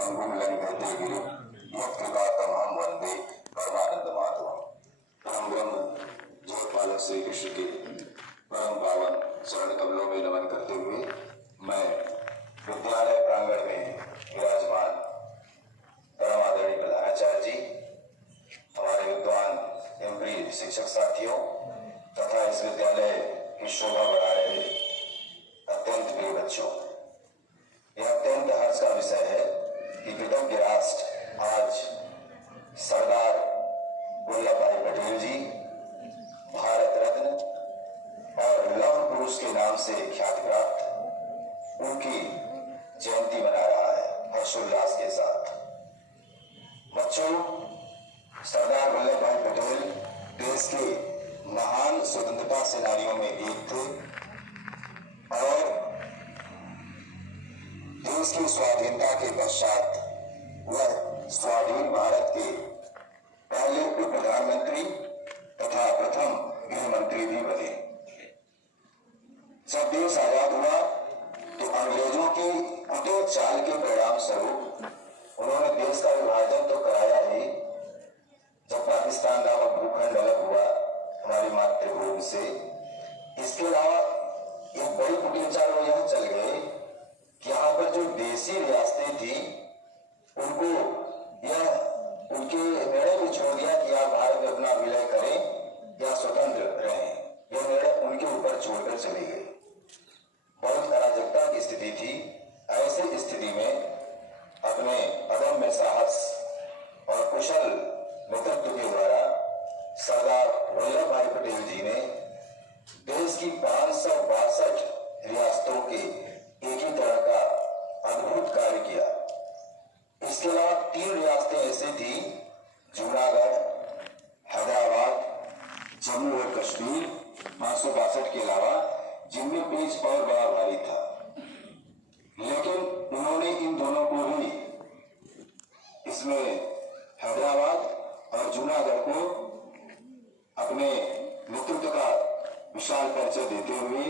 संगुमलन कहते गिरि यत्कृपा तमाम वंदे परमानंद माधव। परम ब्रह्म जगतपालक श्री कृष्ण के परम पावन चरण कमलों में नमन करते हुए मैं विद्यालय प्रांगण में विराजमान परम आदरणीय प्रधानाचार्य जी, हमारे विद्वान एवं प्रिय शिक्षक साथियों तथा इस विद्यालय की शोभा बढ़ा रहे अत्यंत प्रिय बच्चों, यह अत्यंत हर्ष का विषय है कि कृतज्ञ राष्ट्र आज सरदार वल्लभ भाई पटेल जी भारत रत्न और लौह पुरुष के नाम से ख्याति प्राप्त उनकी जयंती मना रहा है हर्षोल्लास के साथ। बच्चों, सरदार वल्लभ भाई पटेल देश के महान स्वतंत्रता सेनानियों में एक थे और देश की स्वाधीनता के पश्चात वह स्वाधीन भारत के पहले उप प्रधानमंत्री तथा प्रथम गृह मंत्री भी बने। जब देश आजाद हुआ तो अंग्रेजों की कुटिल चाल के परिणाम स्वरूप उन्होंने देश का विभाजन तो कराया ही, जब पाकिस्तान नामक भूखंड अलग हुआ हमारी मातृभूमि से, इसके अलावा एक बड़ी कुटिल चाल वो यह चल गए कि यहाँ पर जो देसी रियासतें थी उनको यह उनके निर्णय में छोड़ दिया कि आप भारत में अपना विलय करें या स्वतंत्र रहें। यह निर्णय उनके ऊपर छोड़कर चले गए। बहुत अराजकता की स्थिति थी। ऐसी स्थिति में अपने अदम्य साहस और कुशल नेतृत्व के द्वारा सरदार वल्लभ भाई पटेल जी ने देश की 562 रियासतों के एक ही तरह का अद्भुत कार्य किया। इसके अलावा 3 रियासतें ऐसी थी, जूनागढ़, हैदराबाद, जम्मू और कश्मीर 562 के अलावा, जिनमें पेज और बड़ा भारी था। लेकिन उन्होंने इन दोनों को भी, इसमें हैदराबाद और जूनागढ़ को अपने नेतृत्व का विशाल परिचय देते हुए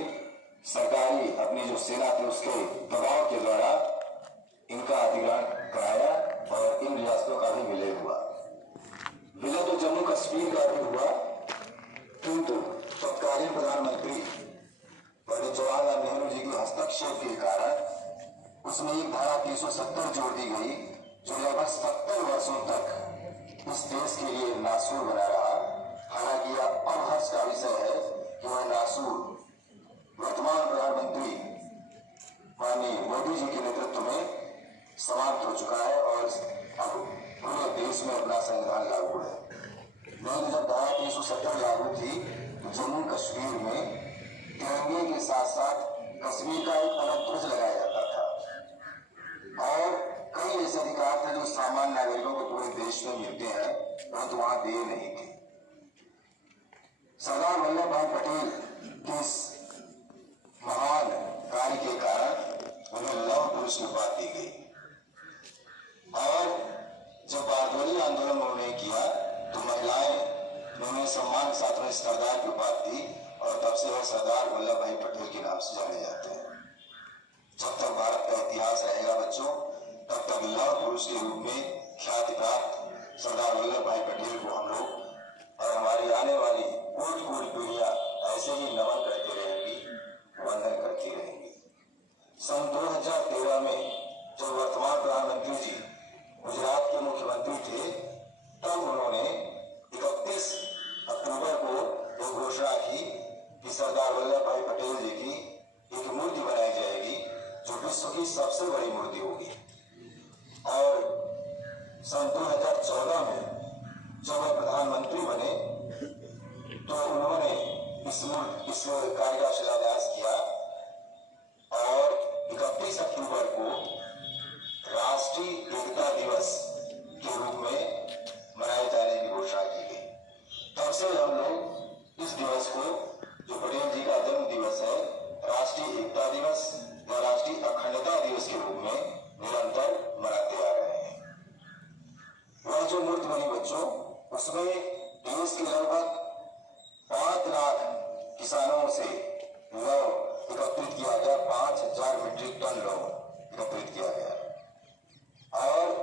सरकारी अपनी जो सेना थी उसके दबाव के द्वारा इनका अधिग्रहण कराया और इन रियासतों का भी विलय हुआ। विलय तो जम्मू कश्मीर का भी हुआ, किंतु तत्कालीन प्रधानमंत्री पंडित जवाहरलाल नेहरू जी के हस्तक्षेप के कारण उसमें एक धारा 370 जोड़ दी गई जो लगभग 70 वर्षों तक इस देश के लिए नासूर बना रहा। हालांकि यह अब हर्ष का विषय है कि वह नासूर वर्तमान प्रधानमंत्री माननीय मोदी जी के नेतृत्व में समाप्त हो चुका है और अब पूरे देश में अपना संविधान लागू है। नहीं, जब धारा 370 लागू थी तो जम्मू कश्मीर में तिरंगे के साथ साथ कश्मीर का एक अलग ध्वज लगाया जाता था और कई ऐसे अधिकार थे जो सामान्य नागरिकों को पूरे देश में मिलते हैं परंतु वहां दिए नहीं थे। सरदार वल्लभ भाई पटेल के इस महान कार्य के कारण उन्हें लौह पुरुष की उपाधि दी गई और जब बारडोली आंदोलन उन्होंने किया तो महिलाएं उन्हें सम्मान के साथ उन्हें सरदार की उपाधि दी और तब से वह सरदार वल्लभ भाई पटेल के नाम से जाने जाते हैं। जब तक भारत का इतिहास रहेगा बच्चों, तब तक लौह पुरुष के रूप में ख्याति प्राप्त सरदार वल्लभ भाई पटेल को हम लोग और हमारी आने वाली कोटि कोटि पीढ़ियां ऐसे ही नमन करती रहेंगी, वंदन करती रहेंगी। सन 2013 में जब वर्तमान प्रधानमंत्री जी गुजरात के मुख्यमंत्री थे तब उन्होंने 31 अक्टूबर को यह घोषणा की कि सरदार वल्लभ भाई पटेल जी की एक मूर्ति बनाई जाएगी जो विश्व की सबसे बड़ी मूर्ति होगी। और सन 2014 में जब वह प्रधानमंत्री बने तो उन्होंने इस कार्य का शिलान्यास किया और 31 अक्टूबर को राष्ट्रीय एकता दिवस के रूप में मनाए जाने की घोषणा की गई। तब से हम लोग इस दिवस को, जो पटेल जी का जन्म दिवस है, राष्ट्रीय एकता दिवस या राष्ट्रीय अखंडता दिवस के रूप में निरंतर मनाते आ रहे हैं। वह जो मूर्ति बनी बच्चों, उसमें देश के लगभग 5 लाख किसानों से लौह एकत्रित किया गया। 5000 मीट्रिक टन लौह एकत्रित